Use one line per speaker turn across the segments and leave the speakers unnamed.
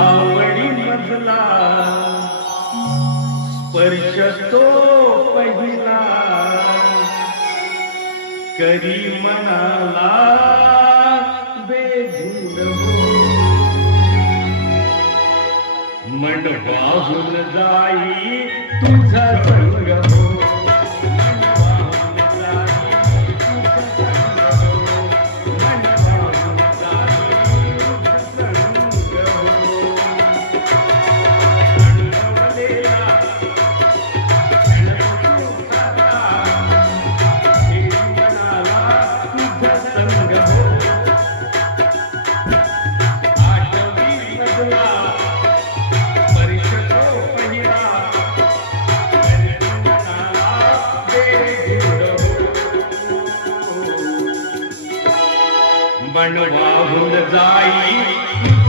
आवडी बदला स्पर्श तो पहिला. करी मनाला मन वाहून हो. जाई तुझा रंग हो. বাহুল যাই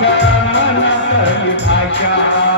Aisha, Aisha, Aisha, Aisha,